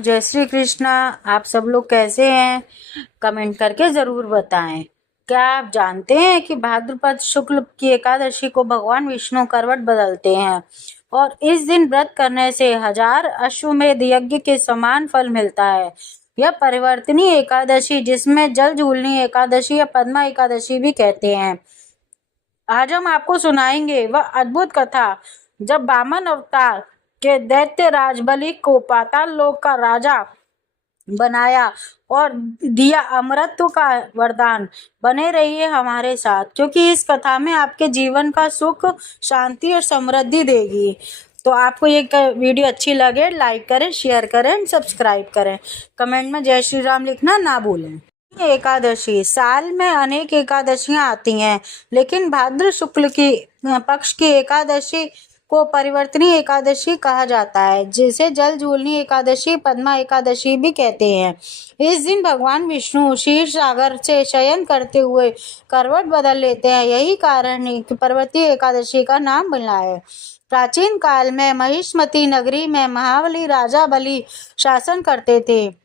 जय श्री कृष्णा। आप सब लोग कैसे हैं? कमेंट करके ज़रूर बताएं। क्या आप जानते हैं कि भाद्रपद शुक्ल की एकादशी को भगवान विष्णु करवट बदलते हैं और इस दिन व्रत करने से 1000 अश्वमेध यज्ञ के समान फल मिलता है। यह परिवर्तनीय एकादशी, जिसमें जल झूलनी एकादशी या पद्मा एकादशी भी कहते हैं, आज हम आपको सुनाएंगे वह अद्भुत कथा जब वामन अवतार के दैत्य राज बलि को पाताल लोक का राजा बनाया और दिया अमरत्व का वरदान। बने रहिए हमारे साथ, क्योंकि इस कथा में आपके जीवन का सुख, शांति और समृद्धि देगी। तो आपको ये वीडियो अच्छी लगे, लाइक करें, शेयर करें, सब्सक्राइब करें। कमेंट में जय श्री राम लिखना ना भूलें। एकादशी, साल में अनेक एकादशियां आती हैं, लेकिन भाद्र शुक्ल की पक्ष की एकादशी को परिवर्तनीय एकादशी कहा जाता है, जिसे जल झूलनी एकादशी, पद्मा एकादशी भी कहते हैं। इस दिन भगवान विष्णु क्षीर सागर से शयन करते हुए करवट बदल लेते हैं। यही कारण है कि पर्वतीय एकादशी का नाम मिला है। प्राचीन काल में महिष्मती नगरी में महाबली राजा बलि शासन करते थे।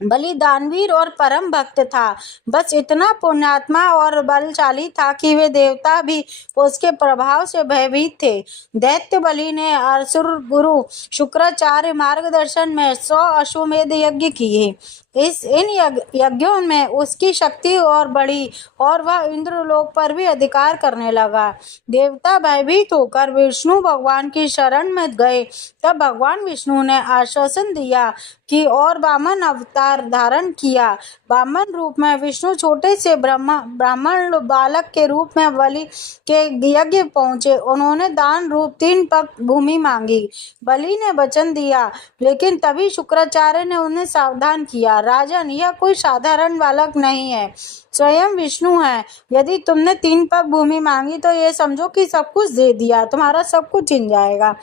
बलि दानवीर और परम भक्त था। बस इतना पुण्यात्मा और बलशाली था कि वे देवता भी उसके प्रभाव से भयभीत थे। दैत्य बलि ने असुर गुरु शुक्राचार्य मार्गदर्शन में 100 अश्वमेध यज्ञ किए। इन यज्ञों में उसकी शक्ति और बढ़ी और वह इंद्रलोक पर भी अधिकार करने लगा। देवता भयभीत होकर विष्णु भगवान की शरण में गए। तब भगवान विष्णु ने आश्वासन दिया कि और वामन अवतार धारण किया। वामन रूप में विष्णु छोटे से ब्राह्मण बालक के रूप में बलि के यज्ञ पहुंचे। उन्होंने दान रूप 3 पग भूमि मांगी। बलि ने वचन दिया, लेकिन तभी शुक्राचार्य ने उन्हें सावधान किया, राजन, यह कोई साधारण बालक नहीं है, स्वयं विष्णु है। यदि तुमने 3 पग भूमि मांगी तो ये समझो कि सब कुछ दे दिया, तुम्हारा सब कुछ छिन जाएगा।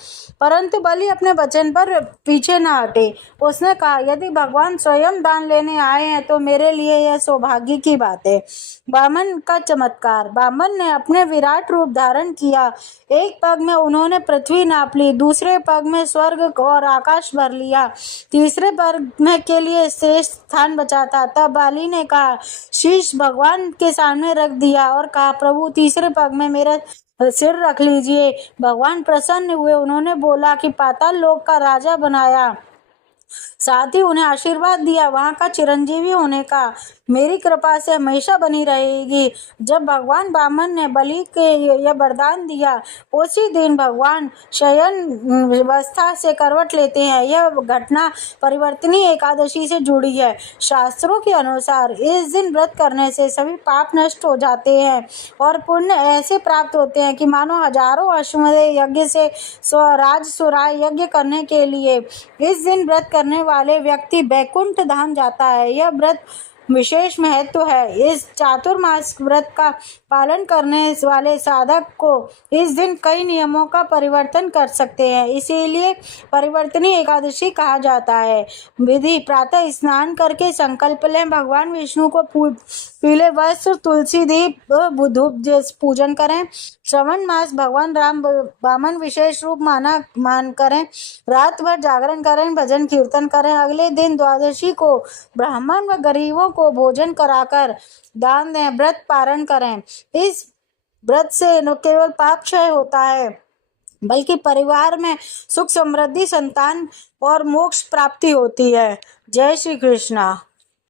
परंतु बलि अपने वचन पर पीछे न हटे। उसने कहा, यदि भगवान स्वयं दान लेने आए हैं तो मेरे लिए यह सौभाग्य की बात है। वामन का चमत्कार। वामन ने अपने विराट रूप धारण किया। एक पग में उन्होंने पृथ्वी नाप ली, दूसरे पग में स्वर्ग और आकाश भर लिया, तीसरे पग में के लिए शेष स्थान बचा था। तब बलि ने कहा, शीश भगवान के सामने रख दिया और कहा, प्रभु, तीसरे पग में मेरा सिर रख लीजिए। भगवान प्रसन्न हुए। उन्होंने बोला कि पाताल लोक का राजा बनाया, साथ ही उन्हें आशीर्वाद दिया वहां का चिरंजीवी होने का। मेरी कृपा से हमेशा बनी रहेगी। जब भगवान वामन ने बलि के यह वरदान दिया, उसी दिन भगवान शयन अवस्था से करवट लेते हैं। यह घटना परिवर्तनीय एकादशी से जुड़ी है। शास्त्रों के अनुसार इस दिन व्रत करने से सभी पाप नष्ट हो जाते हैं और पुण्य ऐसे प्राप्त होते हैं कि मानो हजारों अश्वमेध यज्ञ से स्वराज सुराय यज्ञ करने के लिए इस दिन व्रत करने वाले व्यक्ति बैकुंठ धाम जाता है। यह व्रत विशेष महत्व है। इस चातुर्मास व्रत का पालन करने वाले साधक को इस दिन कई नियमों का परिवर्तन कर सकते हैं, इसीलिए परिवर्तनीय एकादशी कहा जाता है। विधि: प्रातः स्नान करके संकल्प लें, भगवान विष्णु को पीले वस्त्र, तुलसी दीप, धूप पूजन करें। श्रवण मास भगवान राम वामन विशेष रूप मान करें। रात भर जागरण करें, भजन कीर्तन करें। अगले दिन द्वादशी को ब्राह्मण व गरीबों को भोजन कराकर दान दें। व्रत पारण करें। इस व्रत से न केवल पाप क्षय होता है, बल्कि परिवार में सुख समृद्धि, संतान और मोक्ष प्राप्ति होती है। जय श्री कृष्णा।